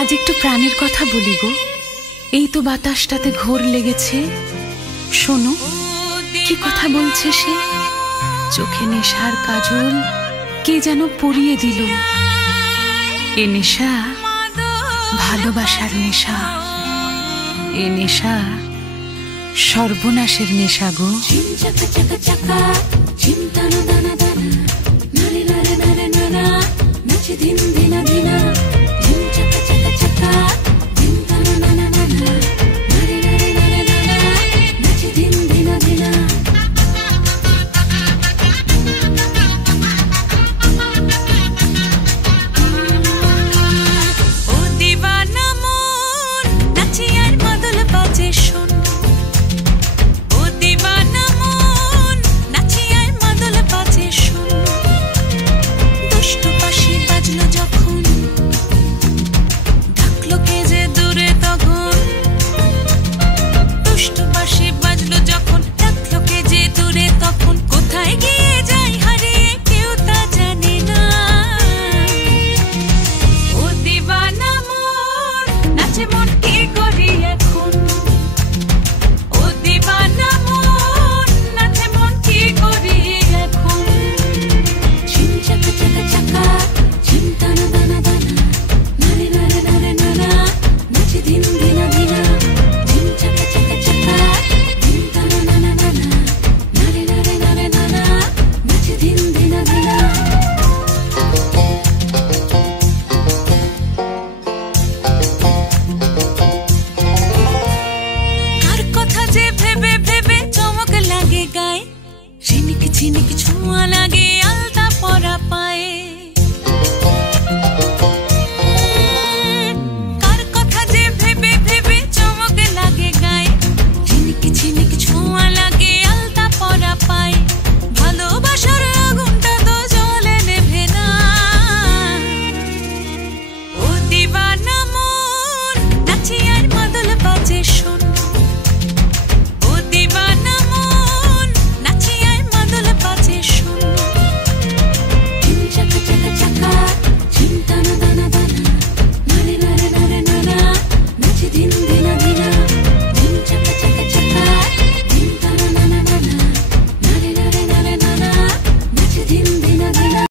আজ একটু প্রাণের কথা বলি গো। এই তো বাতাসটাতে ঘোর লেগেছে, শোনো কি কথা বলছে সে। চোখে নেশার কাজল কে যেন পরিয়ে দিল। এ নেশা ভালোবাসার নেশা, এ নেশা সর্বনাশের নেশা গো। চিন্তা